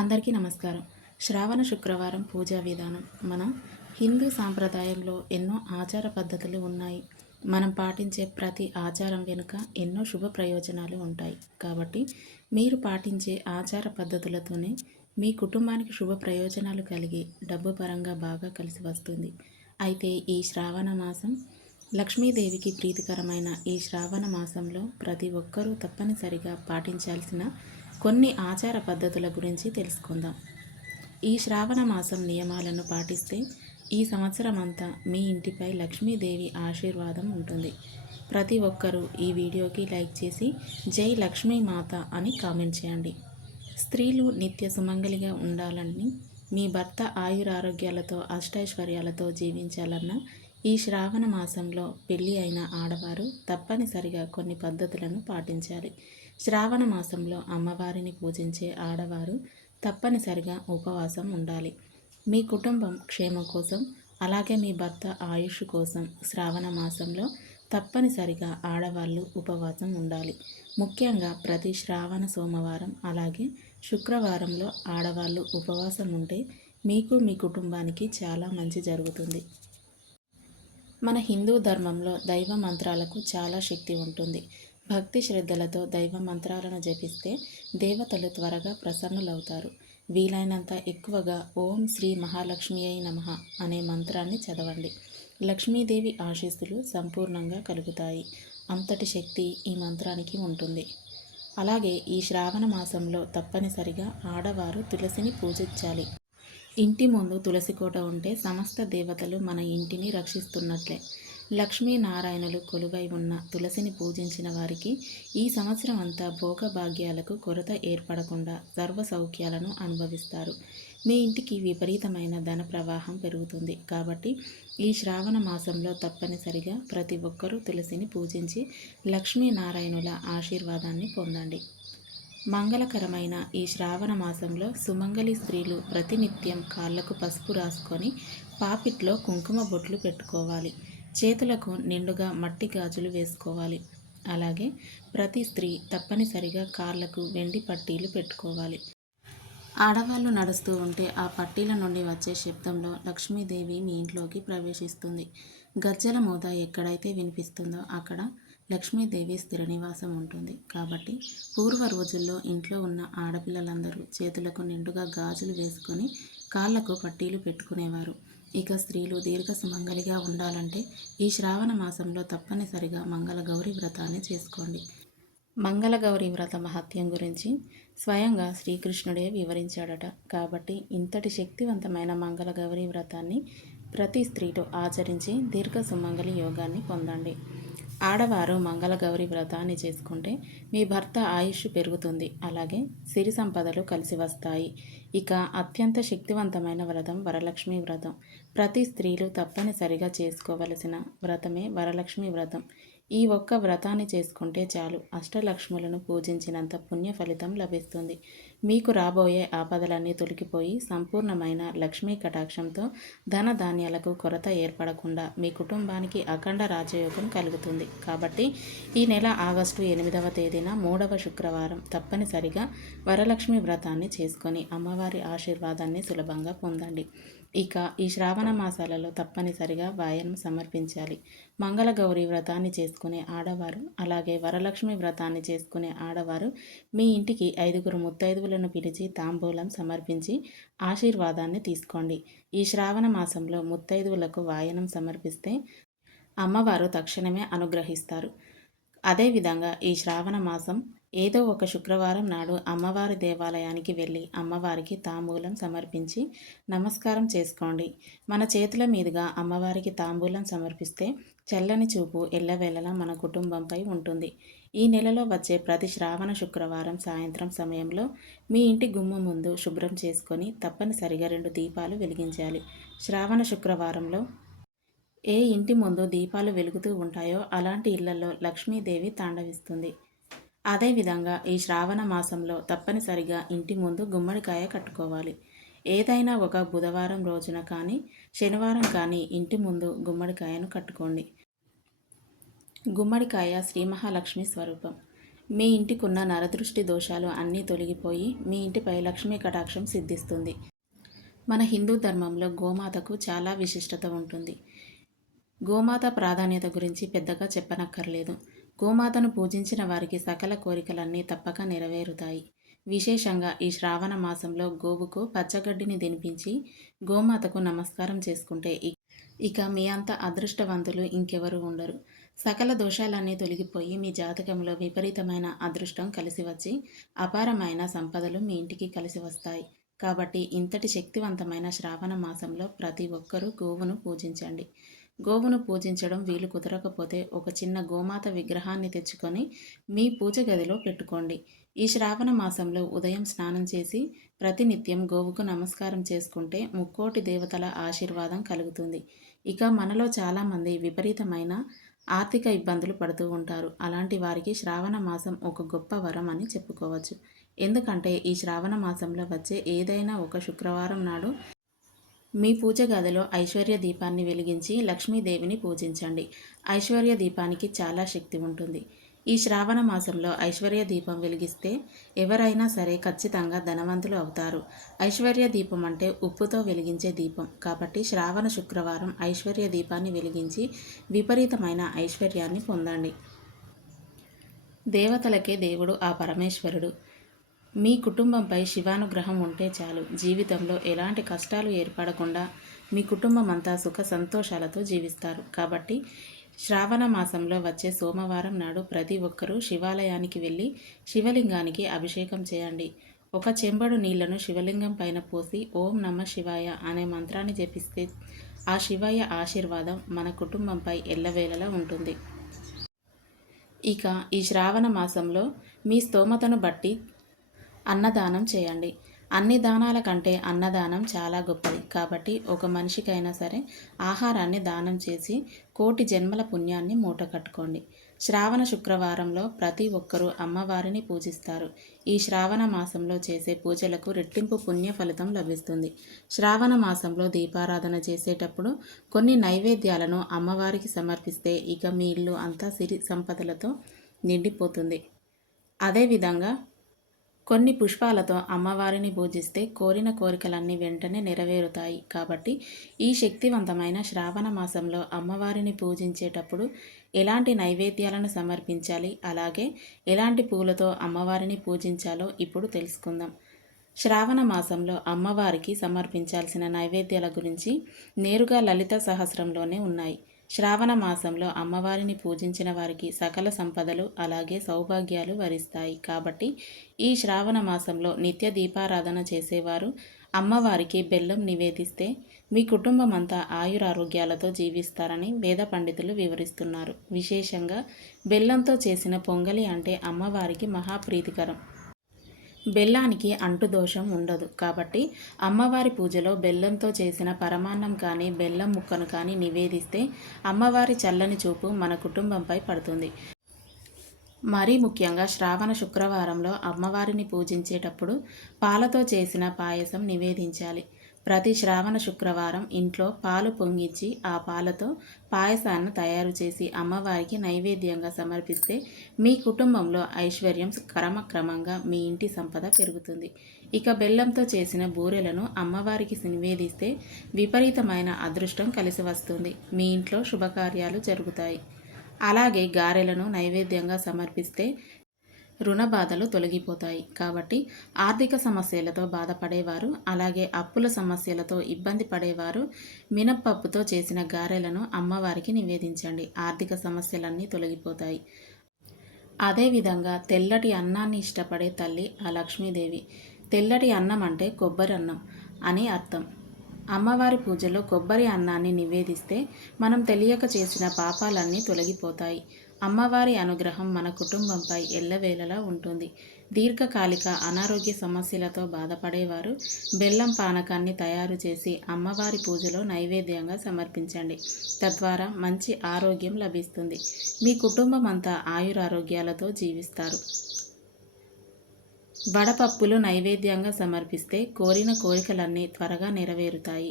అందరికీ నమస్కారం. శ్రావణ శుక్రవారం పూజా విధానం. మన హిందూ సాంప్రదాయంలో ఎన్నో ఆచార పద్ధతులు ఉన్నాయి. మనం పాటించే ప్రతి ఆచారం వెనుక ఎన్నో శుభ ప్రయోజనాలు ఉంటాయి. కాబట్టి మీరు పాటించే ఆచార పద్ధతులతోనే మీ కుటుంబానికి శుభ ప్రయోజనాలు కలిగి డబ్బు పరంగా బాగా కలిసి వస్తుంది. అయితే ఈ శ్రావణ మాసం లక్ష్మీదేవికి ప్రీతికరమైన ఈ శ్రావణ మాసంలో ప్రతి ఒక్కరూ తప్పనిసరిగా పాటించాల్సిన కొన్ని ఆచార పద్ధతుల గురించి తెలుసుకుందాం. ఈ శ్రావణ మాసం నియమాలను పాటిస్తే ఈ సంవత్సరం అంతా మీ ఇంటిపై లక్ష్మీదేవి ఆశీర్వాదం ఉంటుంది. ప్రతి ఒక్కరూ ఈ వీడియోకి లైక్ చేసి జై లక్ష్మీ మాత అని కామెంట్ చేయండి. స్త్రీలు నిత్య సుమంగలిగా ఉండాలని మీ భర్త ఆయురారోగ్యాలతో అష్టైశ్వర్యాలతో జీవించాలన్న ఈ శ్రావణ మాసంలో పెళ్ళి అయిన ఆడవారు తప్పనిసరిగా కొన్ని పద్ధతులను పాటించాలి. శ్రావణ మాసంలో అమ్మవారిని పూజించే ఆడవారు తప్పనిసరిగా ఉపవాసం ఉండాలి. మీ కుటుంబం క్షేమం కోసం అలాగే మీ భర్త ఆయుష్ కోసం శ్రావణ మాసంలో తప్పనిసరిగా ఆడవాళ్ళు ఉపవాసం ఉండాలి. ముఖ్యంగా ప్రతి శ్రావణ సోమవారం అలాగే శుక్రవారంలో ఆడవాళ్ళు ఉపవాసం ఉంటే మీకు మీ కుటుంబానికి చాలా మంచి జరుగుతుంది. మన హిందూ ధర్మంలో దైవ మంత్రాలకు చాలా శక్తి ఉంటుంది. భక్తి శ్రద్ధలతో దైవ మంత్రాలను జపిస్తే దేవతలు త్వరగా ప్రసన్నులవుతారు. వీలైనంత ఎక్కువగా ఓం శ్రీ మహాలక్ష్మి అయి నమ అనే మంత్రాన్ని చదవండి. లక్ష్మీదేవి ఆశీస్సులు సంపూర్ణంగా కలుగుతాయి. అంతటి శక్తి ఈ మంత్రానికి ఉంటుంది. అలాగే ఈ శ్రావణ మాసంలో తప్పనిసరిగా ఆడవారు తులసిని పూజించాలి. ఇంటి ముందు తులసి కోట ఉంటే సమస్త దేవతలు మన ఇంటిని రక్షిస్తున్నట్లే. లక్ష్మీనారాయణలు కొలువై ఉన్న తులసిని పూజించిన వారికి ఈ సంవత్సరం అంతా భోగభాగ్యాలకు కొరత ఏర్పడకుండా సర్వ సౌఖ్యాలను అనుభవిస్తారు. మీ ఇంటికి విపరీతమైన ధన ప్రవాహం పెరుగుతుంది కాబట్టి ఈ శ్రావణ మాసంలో తప్పనిసరిగా ప్రతి ఒక్కరూ తులసిని పూజించి లక్ష్మీనారాయణుల ఆశీర్వాదాన్ని పొందండి. మంగళకరమైన ఈ శ్రావణ మాసంలో సుమంగళి స్త్రీలు ప్రతినిత్యం కాళ్ళకు పసుపు రాసుకొని పాపిట్లో కుంకుమ బొట్లు పెట్టుకోవాలి. చేతులకు నిండుగా మట్టి గాజులు వేసుకోవాలి. అలాగే ప్రతి స్త్రీ తప్పనిసరిగా కాళ్ళకు వెండి పట్టీలు పెట్టుకోవాలి. ఆడవాళ్ళు నడుస్తూ ఉంటే ఆ పట్టీల నుండి వచ్చే శబ్దంలో లక్ష్మీదేవి మీ ఇంట్లోకి ప్రవేశిస్తుంది. గజ్జల మూత ఎక్కడైతే వినిపిస్తుందో అక్కడ లక్ష్మీదేవి స్థిర నివాసం ఉంటుంది. కాబట్టి పూర్వ రోజుల్లో ఇంట్లో ఉన్న ఆడపిల్లలందరూ చేతులకు నిండుగా గాజులు వేసుకొని కాళ్ళకు పట్టీలు పెట్టుకునేవారు. ఇక స్త్రీలు దీర్ఘ సుమంగలిగా ఉండాలంటే ఈ శ్రావణ మాసంలో తప్పనిసరిగా మంగళగౌరి వ్రతాన్ని చేసుకోండి. మంగళ గౌరీ వ్రత మహత్యం గురించి స్వయంగా శ్రీకృష్ణుడే వివరించాడట. కాబట్టి ఇంతటి శక్తివంతమైన మంగళ గౌరీ వ్రతాన్ని ప్రతి స్త్రీతో ఆచరించి దీర్ఘ సుమంగళి యోగాన్ని పొందండి. ఆడవారు మంగళగౌరి వ్రతాన్ని చేసుకుంటే మీ భర్త ఆయుష్ పెరుగుతుంది. అలాగే సిరి సంపదలు కలిసి వస్తాయి. ఇక అత్యంత శక్తివంతమైన వ్రతం వరలక్ష్మి వ్రతం. ప్రతి స్త్రీలు తప్పనిసరిగా చేసుకోవలసిన వ్రతమే వరలక్ష్మి వ్రతం. ఈ ఒక్క వ్రతాన్ని చేసుకుంటే చాలు. అష్టలక్ష్ములను పూజించినంత పుణ్య ఫలితం లభిస్తుంది. మీకు రాబోయే ఆపదలన్నీ తొలగిపోయి సంపూర్ణమైన లక్ష్మీ కటాక్షంతో ధన ధాన్యాలకు కొరత ఏర్పడకుండా మీ కుటుంబానికి అఖండ రాజయోగం కలుగుతుంది. కాబట్టి ఈ నెల ఆగస్టు ఎనిమిదవ తేదీన మూడవ శుక్రవారం తప్పనిసరిగా వరలక్ష్మి వ్రతాన్ని చేసుకొని అమ్మవారి ఆశీర్వాదాన్ని సులభంగా పొందండి. ఇక ఈ శ్రావణ మాసాలలో తప్పనిసరిగా వాయనం సమర్పించాలి. మంగళగౌరి వ్రతాన్ని చేసుకునే ఆడవారు అలాగే వరలక్ష్మి వ్రతాన్ని చేసుకునే ఆడవారు మీ ఇంటికి ఐదుగురు ముత్తైదువులను పిలిచి తాంబూలం సమర్పించి ఆశీర్వాదాన్ని తీసుకోండి. ఈ శ్రావణ మాసంలో ముత్తైదువులకు వాయనం సమర్పిస్తే అమ్మవారు తక్షణమే అనుగ్రహిస్తారు. అదేవిధంగా ఈ శ్రావణ మాసం ఏదో ఒక శుక్రవారం నాడు అమ్మవారి దేవాలయానికి వెళ్ళి అమ్మవారికి తాంబూలం సమర్పించి నమస్కారం చేసుకోండి. మన చేతుల మీదుగా అమ్మవారికి తాంబూలం సమర్పిస్తే చల్లని చూపు ఎల్లవేళలా మన కుటుంబంపై ఉంటుంది. ఈ నెలలో వచ్చే ప్రతి శ్రావణ శుక్రవారం సాయంత్రం సమయంలో మీ ఇంటి గుమ్మ ముందు శుభ్రం చేసుకొని తప్పనిసరిగా రెండు దీపాలు వెలిగించాలి. శ్రావణ శుక్రవారంలో ఏ ఇంటి ముందు దీపాలు వెలుగుతూ ఉంటాయో అలాంటి ఇళ్ళలో లక్ష్మీదేవి తాండవిస్తుంది. అదేవిధంగా ఈ శ్రావణ మాసంలో తప్పనిసరిగా ఇంటి ముందు గుమ్మడికాయ కట్టుకోవాలి. ఏదైనా ఒక బుధవారం రోజున కానీ శనివారం కానీ ఇంటి ముందు గుమ్మడికాయను కట్టుకోండి. గుమ్మడికాయ శ్రీ మహాలక్ష్మి స్వరూపం. మీ ఇంటికున్న నరదృష్టి దోషాలు అన్నీ తొలగిపోయి మీ ఇంటిపై లక్ష్మీ కటాక్షం సిద్ధిస్తుంది. మన హిందూ ధర్మంలో గోమాతకు చాలా విశిష్టత ఉంటుంది. గోమాత ప్రాధాన్యత గురించి పెద్దగా చెప్పనక్కర్లేదు. గోమాతను పూజించిన వారికి సకల కోరికలన్నీ తప్పక నెరవేరుతాయి. విశేషంగా ఈ శ్రావణ మాసంలో గోవుకు పచ్చగడ్డిని తినిపించి గోమాతకు నమస్కారం చేసుకుంటే ఇ- ఇక మీ అంత అదృష్టవంతులు ఇంకెవరు ఉండరు. సకల దోషాలన్నీ తొలగిపోయి మీ జాతకంలో విపరీతమైన అదృష్టం కలిసి వచ్చి అపారమైన సంపదలు మీ ఇంటికి కలిసి వస్తాయి. కాబట్టి ఇంతటి శక్తివంతమైన శ్రావణ మాసంలో ప్రతి ఒక్కరూ గోవును పూజించండి. గోవును పూజించడం వీలు కుదరకపోతే ఒక చిన్న గోమాత విగ్రహాన్ని తెచ్చుకొని మీ పూజ గదిలో పెట్టుకోండి. ఈ శ్రావణ మాసంలో ఉదయం స్నానం చేసి ప్రతినిత్యం గోవుకు నమస్కారం చేసుకుంటే ముక్కోటి దేవతల ఆశీర్వాదం కలుగుతుంది. ఇక మనలో చాలామంది విపరీతమైన ఆర్థిక ఇబ్బందులు పడుతూ ఉంటారు. అలాంటి వారికి శ్రావణ మాసం ఒక గొప్ప వరం అని చెప్పుకోవచ్చు. ఎందుకంటే ఈ శ్రావణ మాసంలో వచ్చే ఏదైనా ఒక శుక్రవారం నాడు మీ పూజ గదిలో ఐశ్వర్య దీపాన్ని వెలిగించి లక్ష్మీదేవిని పూజించండి. ఐశ్వర్య దీపానికి చాలా శక్తి ఉంటుంది. ఈ శ్రావణ మాసంలో ఐశ్వర్య దీపం వెలిగిస్తే ఎవరైనా సరే ఖచ్చితంగా ధనవంతులు అవుతారు. ఐశ్వర్య దీపం అంటే ఉప్పుతో వెలిగించే దీపం. కాబట్టి శ్రావణ శుక్రవారం ఐశ్వర్య దీపాన్ని వెలిగించి విపరీతమైన ఐశ్వర్యాన్ని పొందండి. దేవతలకే దేవుడు ఆ పరమేశ్వరుడు. మీ కుటుంబంపై శివానుగ్రహం ఉంటే చాలు. జీవితంలో ఎలాంటి కష్టాలు ఏర్పడకుండా మీ కుటుంబం అంతా సుఖ సంతోషాలతో జీవిస్తారు. కాబట్టి శ్రావణ మాసంలో వచ్చే సోమవారం నాడు ప్రతి ఒక్కరూ శివాలయానికి వెళ్ళి శివలింగానికి అభిషేకం చేయండి. ఒక చెంబడు నీళ్ళను శివలింగం పైన పోసి ఓం నమ శివాయ అనే మంత్రాన్ని జపిస్తే ఆ శివయ్య ఆశీర్వాదం మన కుటుంబంపై ఎల్లవేళలా ఉంటుంది. ఇక ఈ శ్రావణ మాసంలో మీ స్తోమతను బట్టి అన్నదానం చేయండి. అన్ని దానాల కంటే అన్నదానం చాలా గొప్పది. కాబట్టి ఒక మనిషికైనా సరే ఆహారాన్ని దానం చేసి కోటి జన్మల పుణ్యాన్ని మూట కట్టుకోండి. శ్రావణ శుక్రవారంలో ప్రతి ఒక్కరూ అమ్మవారిని పూజిస్తారు. ఈ శ్రావణ మాసంలో చేసే పూజలకు రెట్టింపు పుణ్య ఫలితం లభిస్తుంది. శ్రావణ మాసంలో దీపారాధన చేసేటప్పుడు కొన్ని నైవేద్యాలను అమ్మవారికి సమర్పిస్తే ఇక మీ ఇల్లు అంతా సిరి సంపదలతో నిండిపోతుంది. అదేవిధంగా కొన్ని పుష్పాలతో అమ్మవారిని పూజిస్తే కోరిన కోరికలన్నీ వెంటనే నెరవేరుతాయి. కాబట్టి ఈ శక్తివంతమైన శ్రావణ మాసంలో అమ్మవారిని పూజించేటప్పుడు ఎలాంటి నైవేద్యాలను సమర్పించాలి? అలాగే ఎలాంటి పూలతో అమ్మవారిని పూజించాలో ఇప్పుడు తెలుసుకుందాం. శ్రావణ మాసంలో అమ్మవారికి సమర్పించాల్సిన నైవేద్యాల గురించి నేరుగా లలిత సహస్రంలోనే ఉన్నాయి. శ్రావణ మాసంలో అమ్మవారిని పూజించిన వారికి సకల సంపదలు అలాగే సౌభాగ్యాలు వరిస్తాయి. కాబట్టి ఈ శ్రావణ మాసంలో నిత్య దీపారాధన చేసేవారు అమ్మవారికి బెల్లం నివేదిస్తే మీ కుటుంబం అంతా ఆయురారోగ్యాలతో జీవిస్తారని వేద పండితులు వివరిస్తున్నారు. విశేషంగా బెల్లంతో చేసిన పొంగలి అంటే అమ్మవారికి మహాప్రీతికరం. బెల్లానికి అంటు దోషం ఉండదు. కాబట్టి అమ్మవారి పూజలో బెల్లంతో చేసిన పరమాన్నం కానీ బెల్లం ముక్కను కానీ నివేదిస్తే అమ్మవారి చల్లని చూపు మన కుటుంబంపై పడుతుంది. మరీ ముఖ్యంగా శ్రావణ శుక్రవారంలో అమ్మవారిని పూజించేటప్పుడు పాలతో చేసిన పాయసం నివేదించాలి. ప్రతి శ్రావణ శుక్రవారం ఇంట్లో పాలు పొంగించి ఆ పాలతో పాయసాన్ని తయారు చేసి అమ్మవారికి నైవేద్యంగా సమర్పిస్తే మీ కుటుంబంలో ఐశ్వర్యం క్రమక్రమంగా మీ ఇంటి సంపద పెరుగుతుంది. ఇక బెల్లంతో చేసిన బూరెలను అమ్మవారికి నివేదిస్తే విపరీతమైన అదృష్టం కలిసి వస్తుంది. మీ ఇంట్లో శుభకార్యాలు జరుగుతాయి. అలాగే గారెలను నైవేద్యంగా సమర్పిస్తే రుణ బాధలు తొలగిపోతాయి. కాబట్టి ఆర్థిక సమస్యలతో బాధపడేవారు అలాగే అప్పుల సమస్యలతో ఇబ్బంది పడేవారు మినప్పప్పుతో చేసిన గారెలను అమ్మవారికి నివేదించండి. ఆర్థిక సమస్యలన్నీ తొలగిపోతాయి. అదేవిధంగా తెల్లటి అన్నాన్ని ఇష్టపడే తల్లి ఆ లక్ష్మీదేవి. తెల్లటి అన్నం అంటే కొబ్బరి అన్నం అని అర్థం. అమ్మవారి పూజలో కొబ్బరి అన్నాన్ని నివేదిస్తే మనం తెలియక చేసిన పాపాలన్నీ తొలగిపోతాయి. అమ్మవారి అనుగ్రహం మన కుటుంబంపై ఎల్లవేళలా ఉంటుంది. దీర్ఘకాలిక అనారోగ్య సమస్యలతో బాధపడేవారు బెల్లం పానకాన్ని తయారు చేసి అమ్మవారి పూజలో నైవేద్యంగా సమర్పించండి. తద్వారా మంచి ఆరోగ్యం లభిస్తుంది. మీ కుటుంబం అంతా ఆయురారోగ్యాలతో జీవిస్తారు. వడపప్పులు నైవేద్యంగా సమర్పిస్తే కోరిన కోరికలన్నీ త్వరగా నెరవేరుతాయి.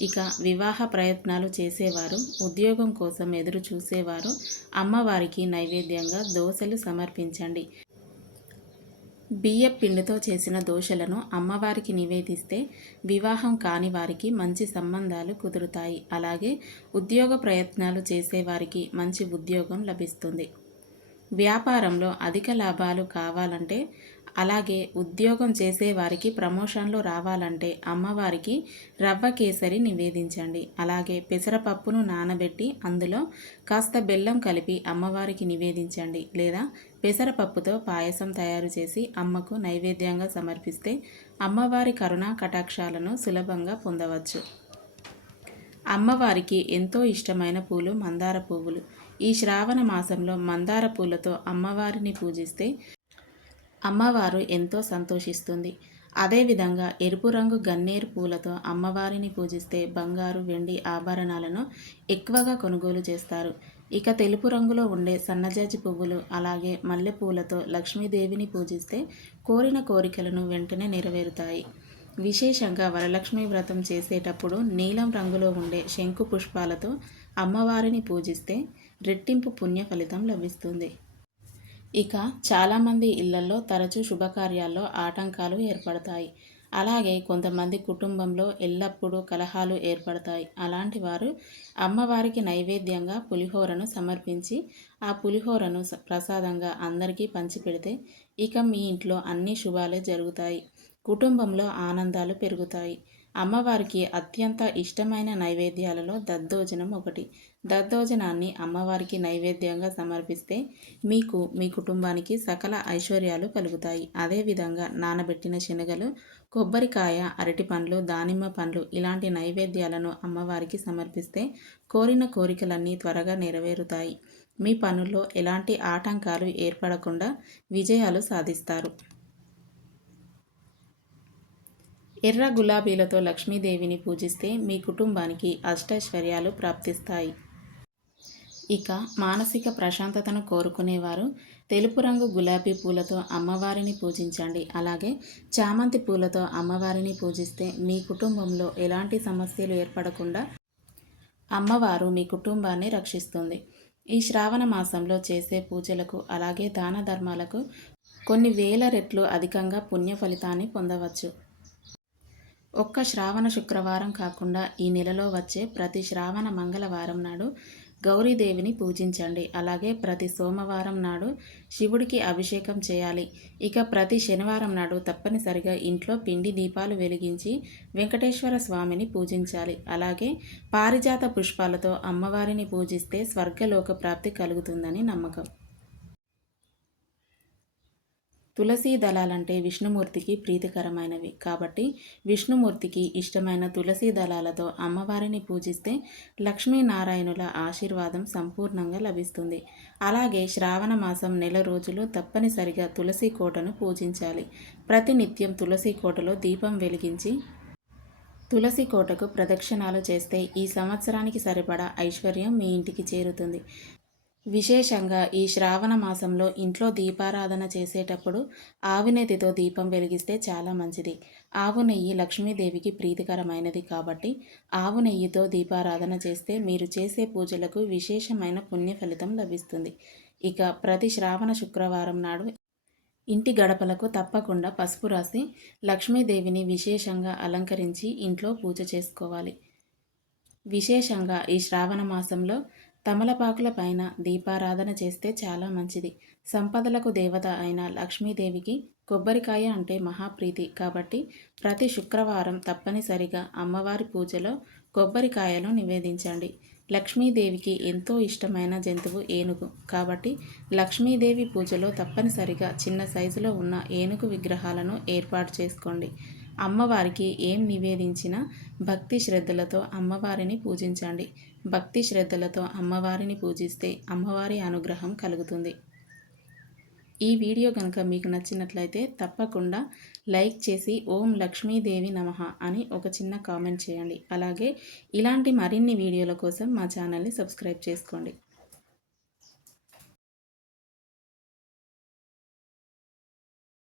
ఇక వివాహ ప్రయత్నాలు చేసేవారు ఉద్యోగం కోసం ఎదురు చూసేవారు అమ్మవారికి నైవేద్యంగా దోశలు సమర్పించండి. బియ్య పిండితో చేసిన దోశలను అమ్మవారికి నివేదిస్తే వివాహం కాని వారికి మంచి సంబంధాలు కుదురుతాయి. అలాగే ఉద్యోగ ప్రయత్నాలు చేసేవారికి మంచి ఉద్యోగం లభిస్తుంది. వ్యాపారంలో అధిక లాభాలు కావాలంటే అలాగే ఉద్యోగం చేసేవారికి ప్రమోషన్లు రావాలంటే అమ్మవారికి రవ్వ కేసరి నివేదించండి. అలాగే పెసరపప్పును నానబెట్టి అందులో కాస్త బెల్లం కలిపి అమ్మవారికి నివేదించండి. లేదా పెసరపప్పుతో పాయసం తయారు చేసి అమ్మకు నైవేద్యంగా సమర్పిస్తే అమ్మవారి కరుణా కటాక్షాలను సులభంగా పొందవచ్చు. అమ్మవారికి ఎంతో ఇష్టమైన పూలు మందార పువ్వులు. ఈ శ్రావణ మాసంలో మందార పూలతో అమ్మవారిని పూజిస్తే అమ్మవారు ఎంతో సంతోషిస్తుంది. అదేవిధంగా ఎరుపు రంగు గన్నేరు పూలతో అమ్మవారిని పూజిస్తే బంగారు వెండి ఆభరణాలను ఎక్కువగా కొనుగోలు చేస్తారు. ఇక తెలుపు రంగులో ఉండే సన్నజాజి పువ్వులు అలాగే మల్లెపూలతో లక్ష్మీదేవిని పూజిస్తే కోరిన కోరికలను వెంటనే నెరవేరుతాయి. విశేషంగా వరలక్ష్మి వ్రతం చేసేటప్పుడు నీలం రంగులో ఉండే శంకు పుష్పాలతో అమ్మవారిని పూజిస్తే రెట్టింపు పుణ్య ఫలితం లభిస్తుంది. ఇక చాలామంది ఇళ్ళలో తరచూ శుభకార్యాల్లో ఆటంకాలు ఏర్పడతాయి. అలాగే కొంతమంది కుటుంబంలో ఎల్లప్పుడూ కలహాలు ఏర్పడతాయి. అలాంటి వారు అమ్మవారికి నైవేద్యంగా పులిహోరను సమర్పించి ఆ పులిహోరను ప్రసాదంగా అందరికీ పంచిపెడితే ఇక మీ ఇంట్లో అన్ని శుభాలే జరుగుతాయి. కుటుంబంలో ఆనందాలు పెరుగుతాయి. అమ్మవారికి అత్యంత ఇష్టమైన నైవేద్యాలలో దద్దోజనం ఒకటి. దద్దోజనాన్ని అమ్మవారికి నైవేద్యంగా సమర్పిస్తే మీకు మీ కుటుంబానికి సకల ఐశ్వర్యాలు కలుగుతాయి. అదేవిధంగా నానబెట్టిన శనగలు కొబ్బరికాయ అరటి పండ్లు దానిమ్మ పండ్లు ఇలాంటి నైవేద్యాలను అమ్మవారికి సమర్పిస్తే కోరిన కోరికలన్నీ త్వరగా నెరవేరుతాయి. మీ పనుల్లో ఎలాంటి ఆటంకాలు ఏర్పడకుండా విజయాలు సాధిస్తారు. ఎర్ర గులాబీలతో లక్ష్మీదేవిని పూజిస్తే మీ కుటుంబానికి అష్టైశ్వర్యాలు ప్రాప్తిస్తాయి. ఇక మానసిక ప్రశాంతతను కోరుకునేవారు తెలుపు రంగు గులాబీ పూలతో అమ్మవారిని పూజించండి. అలాగే చామంతి పూలతో అమ్మవారిని పూజిస్తే మీ కుటుంబంలో ఎలాంటి సమస్యలు ఏర్పడకుండా అమ్మవారు మీ కుటుంబాన్ని రక్షిస్తుంది. ఈ శ్రావణ మాసంలో చేసే పూజలకు అలాగే దాన ధర్మాలకు కొన్ని వేల రెట్లు అధికంగా పుణ్య ఫలితాన్ని పొందవచ్చు. ఒక్క శ్రావణ శుక్రవారం కాకుండా ఈ నెలలో వచ్చే ప్రతి శ్రావణ మంగళవారం నాడు గౌరీదేవిని పూజించండి. అలాగే ప్రతి సోమవారం నాడు శివుడికి అభిషేకం చేయాలి. ఇక ప్రతి శనివారం నాడు తప్పనిసరిగా ఇంట్లో పిండి దీపాలు వెలిగించి వెంకటేశ్వర స్వామిని పూజించాలి. అలాగే పారిజాత పుష్పాలతో అమ్మవారిని పూజిస్తే స్వర్గలోక ప్రాప్తి కలుగుతుందని నమ్మకం. తులసీ దళాలంటే విష్ణుమూర్తికి ప్రీతికరమైనవి. కాబట్టి విష్ణుమూర్తికి ఇష్టమైన తులసీ దళాలతో అమ్మవారిని పూజిస్తే లక్ష్మీనారాయణుల ఆశీర్వాదం సంపూర్ణంగా లభిస్తుంది. అలాగే శ్రావణ మాసం నెల రోజులు తప్పనిసరిగా తులసి కోటను పూజించాలి. ప్రతినిత్యం తులసి కోటలో దీపం వెలిగించి తులసి కోటకు ప్రదక్షిణాలు చేస్తే ఈ సంవత్సరానికి సరిపడా ఐశ్వర్యం మీ ఇంటికి చేరుతుంది. విశేషంగా ఈ శ్రావణ మాసంలో ఇంట్లో దీపారాధన చేసేటప్పుడు ఆవు నెయ్యితో దీపం వెలిగిస్తే చాలా మంచిది. ఆవు నెయ్యి లక్ష్మీదేవికి ప్రీతికరమైనది కాబట్టి ఆవు నెయ్యితో దీపారాధన చేస్తే మీరు చేసే పూజలకు విశేషమైన పుణ్య ఫలితం లభిస్తుంది. ఇక ప్రతి శ్రావణ శుక్రవారం నాడు ఇంటి గడపలకు తప్పకుండా పసుపు రాసి లక్ష్మీదేవిని విశేషంగా అలంకరించి ఇంట్లో పూజ చేసుకోవాలి. విశేషంగా ఈ శ్రావణ మాసంలో తమలపాకుల పైన దీపారాధన చేస్తే చాలా మంచిది. సంపదలకు దేవత అయిన లక్ష్మీదేవికి కొబ్బరికాయ అంటే మహాప్రీతి. కాబట్టి ప్రతి శుక్రవారం తప్పనిసరిగా అమ్మవారి పూజలో కొబ్బరికాయలు నివేదించండి. లక్ష్మీదేవికి ఎంతో ఇష్టమైన జంతువు ఏనుగు. కాబట్టి లక్ష్మీదేవి పూజలో తప్పనిసరిగా చిన్న సైజులో ఉన్న ఏనుగు విగ్రహాలను ఏర్పాటు చేసుకోండి. అమ్మవారికి ఏం నివేదించినా భక్తి శ్రద్ధలతో అమ్మవారిని పూజించండి. భక్తి శ్రద్ధలతో అమ్మవారిని పూజిస్తే అమ్మవారి అనుగ్రహం కలుగుతుంది. ఈ వీడియో కనుక మీకు నచ్చినట్లయితే తప్పకుండా లైక్ చేసి ఓం లక్ష్మీదేవి నమ అని ఒక చిన్న కామెంట్ చేయండి. అలాగే ఇలాంటి మరిన్ని వీడియోల కోసం మా ఛానల్ని సబ్స్క్రైబ్ చేసుకోండి.